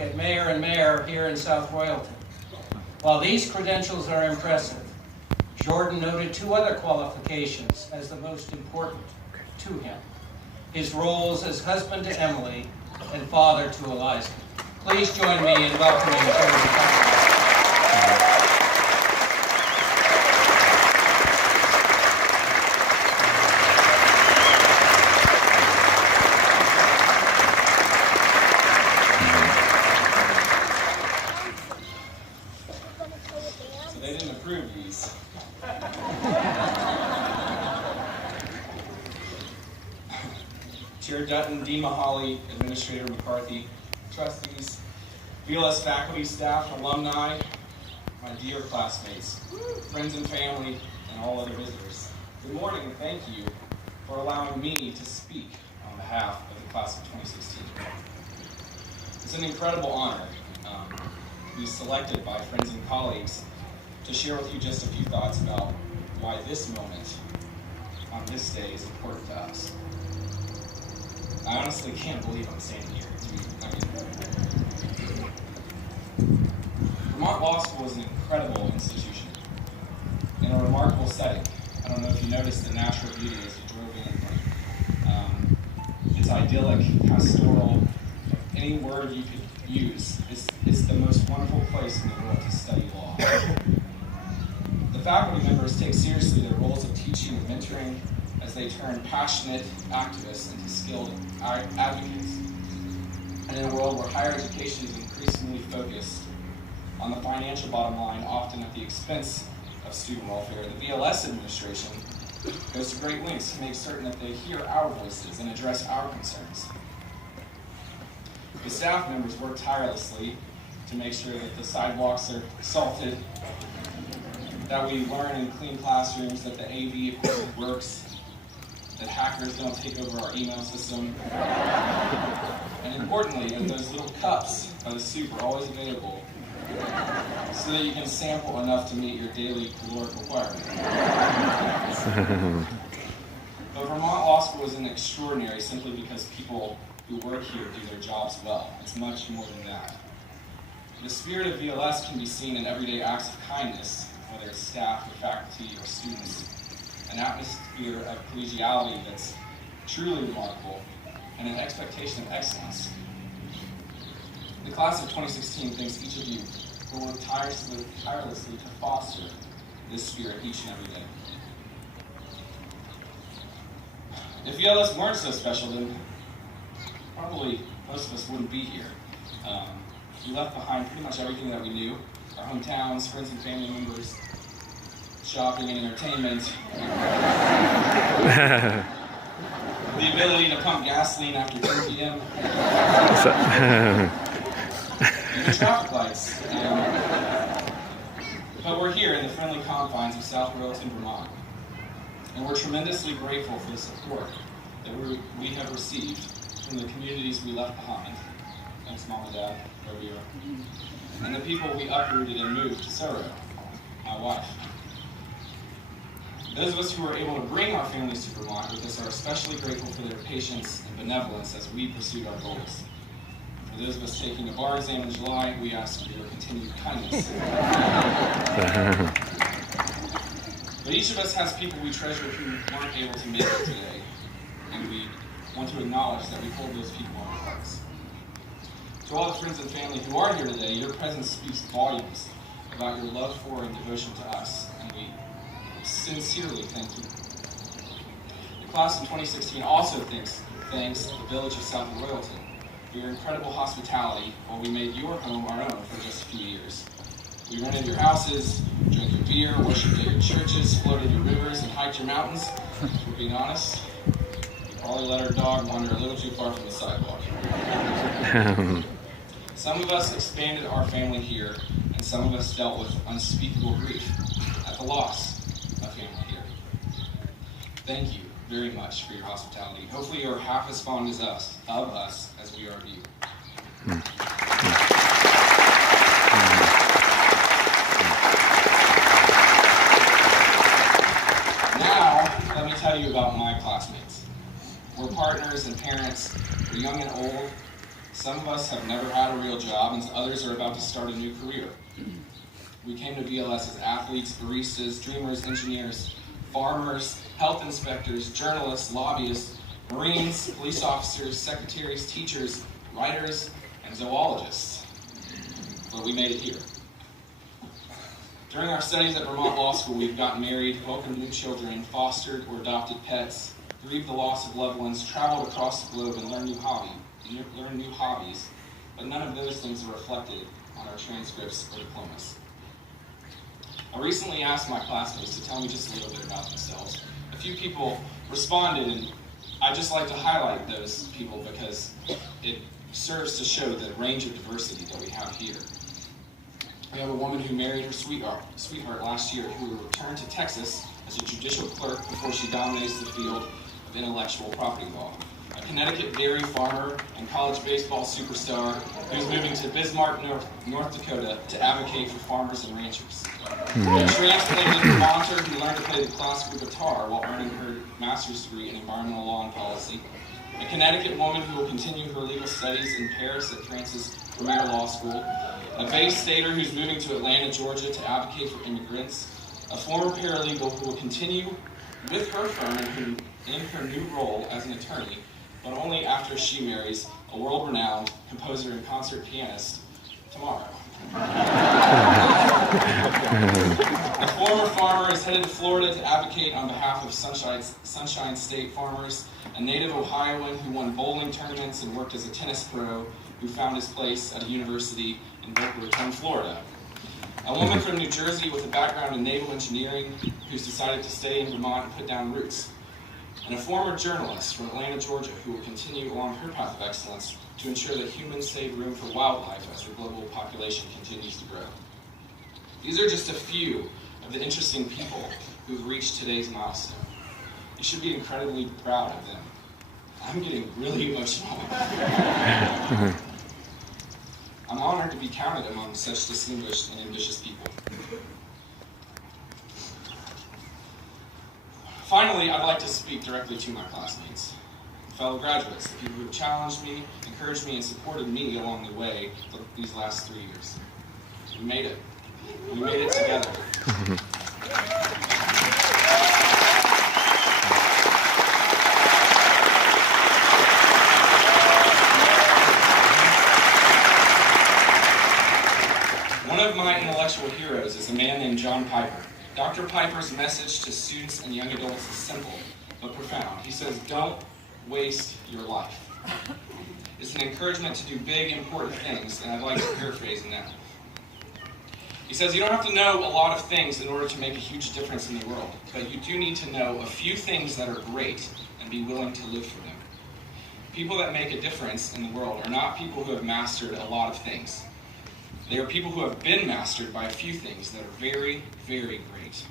work at Mayor and Mayor here in South Royalton. While these credentials are impressive, Jordan noted 2 other qualifications as the most important to him: his roles as husband to Emily and father to Eliza. Please join me in welcoming Jordan. They didn't approve these. Chair Dutton, Dean Mahaly, Administrator McCarthy, trustees, VLS faculty, staff, alumni, my dear classmates, friends and family, and all other visitors. Good morning and thank you for allowing me to speak on behalf of the class of 2016. It's an incredible honor to be selected by friends and colleagues to share with you just a few thoughts about why this moment on this day is important to us. I honestly can't believe I'm standing here. Vermont Law School is an incredible institution in a remarkable setting. I don't know if you noticed the natural beauty as you drove in. It's idyllic, pastoral, any word you could use. It's the most wonderful place in the world to study law. The faculty members take seriously their roles of teaching and mentoring as they turn passionate activists into skilled advocates. And in a world where higher education is increasingly focused on the financial bottom line, often at the expense of student welfare, the VLS administration goes to great lengths to make certain that they hear our voices and address our concerns. The staff members work tirelessly to make sure that the sidewalks are salted, that we learn in clean classrooms, that the AV equipment works, that hackers don't take over our email system, and importantly, that those little cups by the soup are always available so that you can sample enough to meet your daily caloric requirement. But Vermont Law School isn't extraordinary simply because people who work here do their jobs well. It's much more than that. The spirit of VLS can be seen in everyday acts of kindness, whether it's staff or faculty or students, an atmosphere of collegiality that's truly remarkable, and an expectation of excellence. The class of 2016 thanks each of you for working tirelessly to foster this spirit each and every day. If VLS weren't so special, then probably most of us wouldn't be here. We left behind pretty much everything that we knew: our hometowns, friends and family members, shopping and entertainment, the ability to pump gasoline after 10 p.m., even traffic lights. But we're here in the friendly confines of South Royalton, Vermont, and we're tremendously grateful for the support that we have received from the communities we left behind. Thanks, Mom and Dad, Rodeo, and the people we uprooted and moved to Sorrow, my wife. Those of us who were able to bring our families to Vermont with us are especially grateful for their patience and benevolence as we pursued our goals. For those of us taking a bar exam in July, we ask for your continued kindness. But each of us has people we treasure who weren't able to make it today, and we want to acknowledge that we hold those people in our hearts. To all the friends and family who are here today, your presence speaks volumes about your love for and devotion to us, and we sincerely thank you. The class of 2016 also thanks the village of South Royalton for your incredible hospitality while we made your home our own for just a few years. We rented your houses, drank your beer, worshipped at your churches, floated your rivers, and hiked your mountains. If we're being honest, we probably let our dog wander a little too far from the sidewalk. Some of us expanded our family here, and some of us dealt with unspeakable grief at the loss of family here. Thank you very much for your hospitality. Hopefully you're half as fond of us as we are of you. Now, let me tell you about my classmates. We're partners and parents, we're young and old, Some of us have never had a real job, and others are about to start a new career. We came to VLS as athletes, baristas, dreamers, engineers, farmers, health inspectors, journalists, lobbyists, Marines, police officers, secretaries, teachers, writers, and zoologists. But we made it here. During our studies at Vermont Law School, we've gotten married, welcomed new children, fostered or adopted pets, grieved the loss of loved ones, traveled across the globe, and learned new hobbies, but none of those things are reflected on our transcripts or diplomas. I recently asked my classmates to tell me just a little bit about themselves. A few people responded, and I'd just like to highlight those people because it serves to show the range of diversity that we have here. We have a woman who married her sweetheart last year, who returned to Texas as a judicial clerk before she dominates the field of intellectual property law. A Connecticut dairy farmer and college baseball superstar who's moving to Bismarck, North Dakota to advocate for farmers and ranchers. A transplanted Vermonter who learned to play the classical guitar while earning her master's degree in environmental law and policy. A Connecticut woman who will continue her legal studies in Paris at France's Premier Law School. A Bay Stater who's moving to Atlanta, Georgia to advocate for immigrants. A former paralegal who will continue with her firm in her new role as an attorney, but only after she marries a world-renowned composer and concert pianist tomorrow. A former farmer is headed to Florida to advocate on behalf of Sunshine State farmers. A native Ohioan who won bowling tournaments and worked as a tennis pro who found his place at a university in Boca Raton, Florida. A woman from New Jersey with a background in naval engineering who's decided to stay in Vermont and put down roots. And a former journalist from Atlanta, Georgia, who will continue along her path of excellence to ensure that humans save room for wildlife as the global population continues to grow. These are just a few of the interesting people who've reached today's milestone. You should be incredibly proud of them. I'm getting really emotional. I'm honored to be counted among such distinguished and ambitious people. Finally, I'd like to speak directly to my classmates, fellow graduates, the people who have challenged me, encouraged me, and supported me along the way these last 3 years. We made it. We made it together. One of my intellectual heroes is a man named John Piper. Dr. Piper's message to students and young adults is simple but profound. He says, don't waste your life. It's an encouragement to do big, important things, and I'd like to paraphrase in that. He says you don't have to know a lot of things in order to make a huge difference in the world, but you do need to know a few things that are great and be willing to live for them. People that make a difference in the world are not people who have mastered a lot of things. They are people who have been mastered by a few things that are very, very great.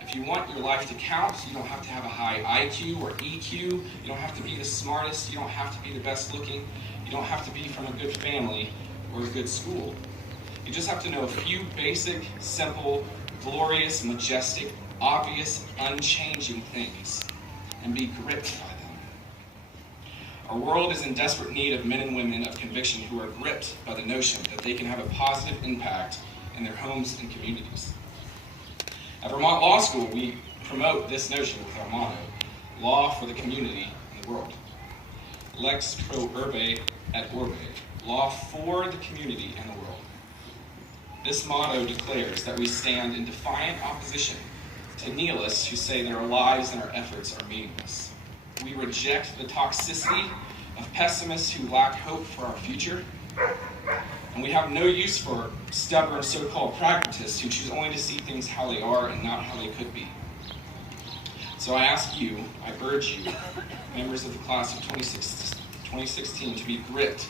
If you want your life to count, you don't have to have a high IQ or EQ. You don't have to be the smartest. You don't have to be the best looking. You don't have to be from a good family or a good school. You just have to know a few basic, simple, glorious, majestic, obvious, unchanging things and be gripped by them. Our world is in desperate need of men and women of conviction who are gripped by the notion that they can have a positive impact in their homes and communities. At Vermont Law School, we promote this notion with our motto, law for the community and the world. Lex pro urbe et orbe, law for the community and the world. This motto declares that we stand in defiant opposition to nihilists who say that our lives and our efforts are meaningless. We reject the toxicity of pessimists who lack hope for our future. And we have no use for stubborn so-called pragmatists who choose only to see things how they are and not how they could be. So I ask you, I urge you, members of the class of 2016, to be gripped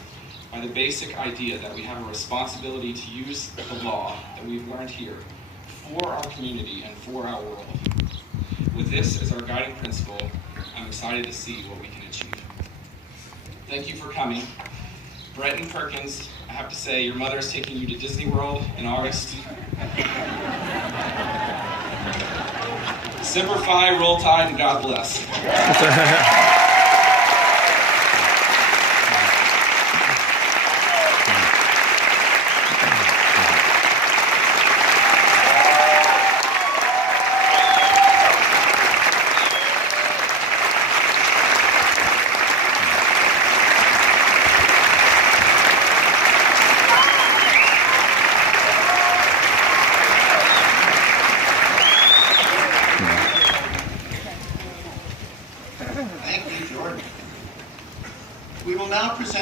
by the basic idea that we have a responsibility to use the law that we've learned here for our community and for our world. With this as our guiding principle, I'm excited to see what we can achieve. Thank you for coming. Brett and Perkins, I have to say, your mother is taking you to Disney World in August. Semper Fi, roll tide, and God bless. will now present